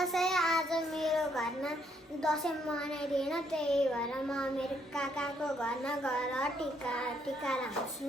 दसैँ आज मेरो घरमा दसैँ मनाइदिएन, त्यही भएर म मेरो काकाको घरमा गएर टिका लगाउँछु।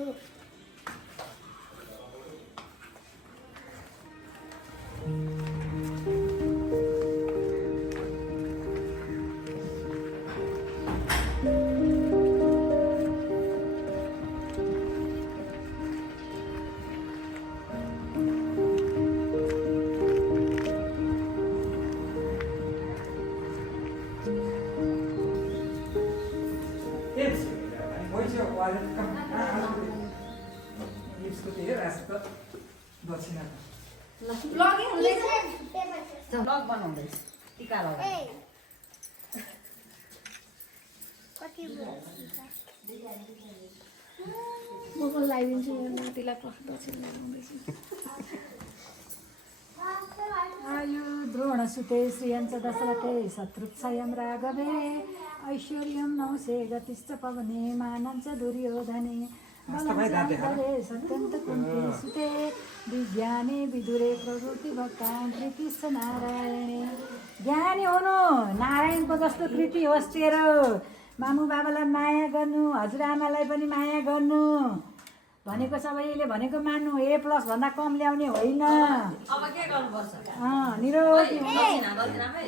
म पनि लगाइदिन्छु नातिलाई दक्षिणा लगाउँदैछु। आयु द्रोण सुते श्रियञ्च दशरथे शत्रुत्सयं राघवे ऐश्वर्यं नौसे गतिश्च पवने मानञ्च दुर्योधने बलञ्चान्तरे सत्यन्त कुन्ती सुते विज्ञाने विदुरे प्रवृत्ति भक्तां कृतिश्च नारायणे। ज्ञानी हुनु नारायणको जस्तो कृति होस् तेरो। मामु बाबालाई माया गर्नु, हजुरआमालाई पनि माया गर्नु, भनेको सबैले भनेको मान्नु। A+ भन्दा कम ल्याउने होइन। अब के गर्नुपर्छ? निरोगी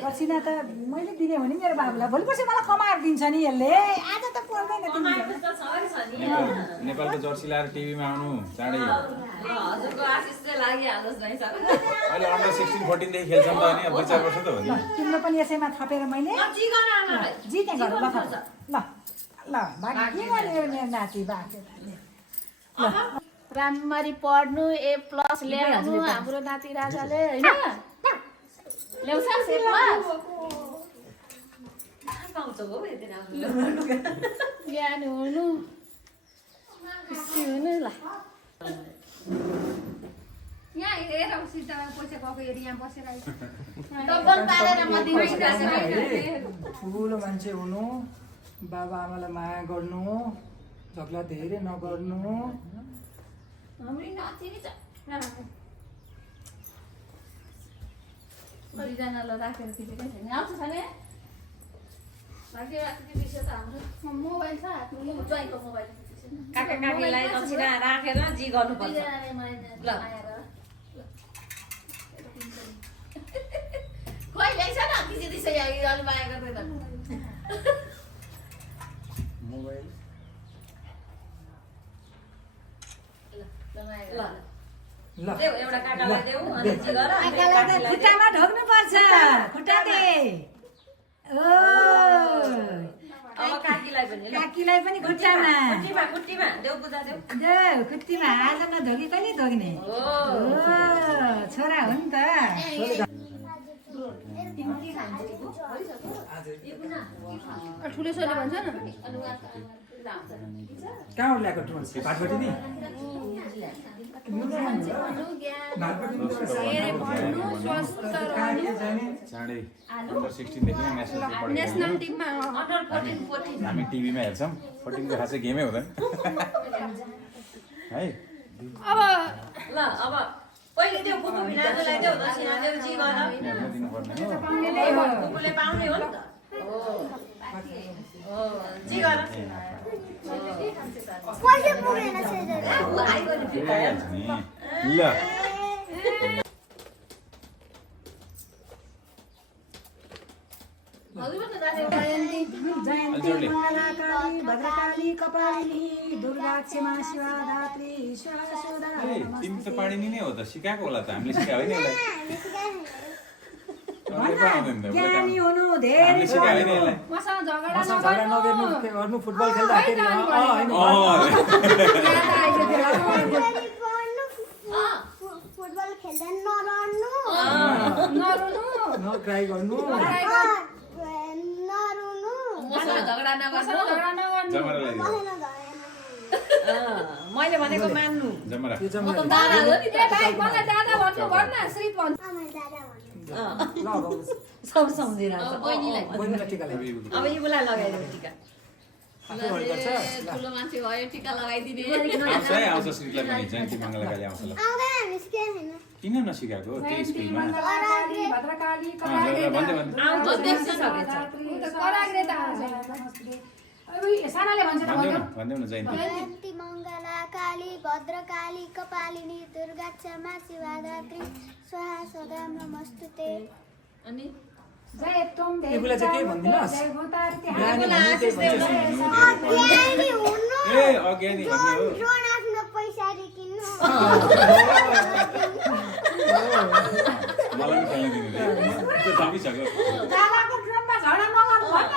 दक्षिणा त मैले दिने हो नि मेरो बाबुलाई। भोलिपर्सि मलाई कमाएर दिन्छ नि यसले। आज त पर्दैन नेपालको जर्सी लाएर टिभीमा आउनु चाँडै। हजुरको आशिष चाहिँ लागिहालोस् भाइ सर। अहिले अन्डर 16-14 देखि खेल्छ नि त अनि अब 2-4 वर्ष त हो नि। तिम्रो पनि यसैमा थपेर मैले जिते गरौँ ल ल ल बाँकी के गर्यो मेरो नाति बाँकी राम्ररी पढ्नु, A+ ल्याउनु हाम्रो नाति राजाले होइन ल्याउँछ ज्ञान हुनु खुसी हुनु ल। यहाँ हेरेर सिधा पैसा गएको एरिया बसेर ठुलो मान्छे हुनु, बाबा आमालाई माया गर्नु, झगडा धेरै नगर्नु। हाम्रो नाति नि छ दुईजनालाई राखेर टिपेकै छैन। आउँछ छैन बाँकी विषय त हाम्रो मोबाइल छ हातमा, ज्वाइँको मोबाइल काका काकीलाई दक्षिणा राखेर जी गर्नुपर्छ। ल खोइ ल्याइछ न किसी दिसै अलि माया गर्दैन। मोबाइल ल देऊ एउटा काकालाई देऊ अनि जी गर। खुट्टामा ढोग्नु पर्छ, खुट्टा दे। अब काकीलाई पनि काकीलाई पनि खुट्टामा खुट्टीमा देऊ पूजा देऊ। देऊ खुट्टीमा। आज नधोगी कहिले धोग्ने? छोरा हो नि त। ठुलो छोरीले भन्छ न कहाँबाट ल्याएको टुल? भाटपट्टि नि चाँडै अन्डर 16 देखि नेसनल टिम नेसनल टिममा हामी टिभीमा हेर्छौँ। 14 को खासै गेमै हुँदैन है। अब ल अब पहिले देऊ कुकु भिनाजुलाई देऊ दक्षिणा देऊ जी गर। हेर्न दिनुपर्ने हो। कुकुले पाउने हो नि त। हो जी गर। पैसा पुगेन सेजर। आइगयो नि फेरि आइहाल्छ नि। ल जयन्ती महाकाली भद्रकाली कपालिनी दुर्गा क्षमा शिवा धात्री स्वाहा ए तिमी त पाडिनी नै हो त। सिकाएको होला त, हामीले सिकायो होइन यसलाई। ज्ञानी हुनु हामीले धेरै सिकायो होइन यसलाई। मसँग झगडा गर्नु फुटबल खेल्दाखेरि फुटबल खेल्दा नरड्नु, नक्राई गर्नु। नरुनु, मसँग झगडा नगर्नु। जमरा लगाइदियो। मैले भनेको मान्नु। जमरा म त दादा हो नि। भाइ मलाई दादा भन्नु भन्न श्री भन्नु। आमा दादा भन्नु। सब सम्झिरहेको छ। बहिनीलाई टिका लगाइदियो। अब युलाई लगाइदिनु टिका। ठुलो मान्छे भयो टिका लगाइदिने। आउँछ है, आउँछ श्रीलाई पनि जयन्ती मङ्गलकाली आउँछ ल। आउँदैन हामी सिकेको छैन। किन नसिकाएको त्यो स्कुलमा? भद्रकाली सानाले भन्छ त भन्देऊ न जयन्ती जयन्ती मङ्गला काली भद्रकाली कपालिनी दुर्गा क्षमा शिवा धात्री स्वाहा सदा नमस्तुते अनि जय तुम बेला चाहिँ के भन्दिनस्? जय भूतारी अज्ञानी हुनु ए अज्ञानी भन्ने हो ड्रोन आफ्नो पैसाले किन्नु मलाई पनि खेल्न दिनु त्यो थापिसक्यो जालाको ड्रोनमा झडा नगर्नु भन्न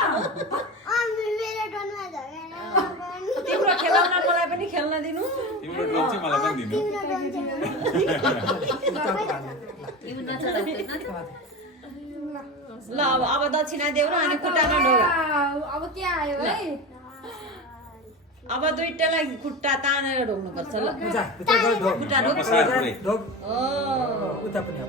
मेरो ड्रोनमा झगडा नगर्नु तिम्रो खेलाउन मलाई पनि खेल्न दिनु तिम्रो ड्रोन चाहिँ मलाई पनि दिनु तिम्रो ड्रोन चाहिँ इउ नचढाउ ल अब दक्षिणा देऊ र अनि खुट्टामा ढोगा अब के आयो है अब दुईटालाई खुट्टा तानेर ढोग्नुपर्छ ल जा उता गएर ढोग खुट्टा ढोग सार पुरै ढोग ओ उता पनि हो